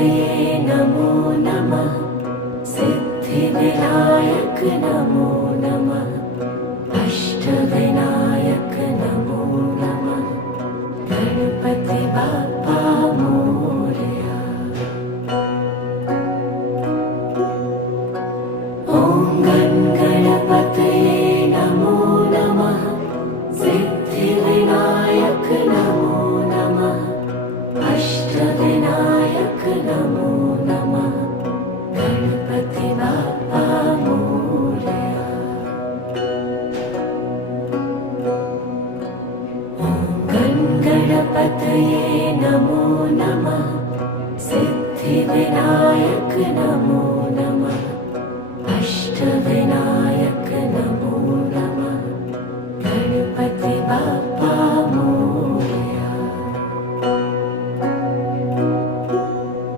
गणपतये नमो नमः। सिद्धिविनायक नमो नमः। अष्टविनायक नमो नमः। गणपति बाप्पा मोरया। ॐ गणपतये नमो नमः। सिद्धिविनायक नमो नमः। अष्टविनायक नमो नमः। गणपति बाप्पा मोरया। ॐ गणपतये नमो नमः। सिद्धिविनायक नमो नमः। अष्टविनायक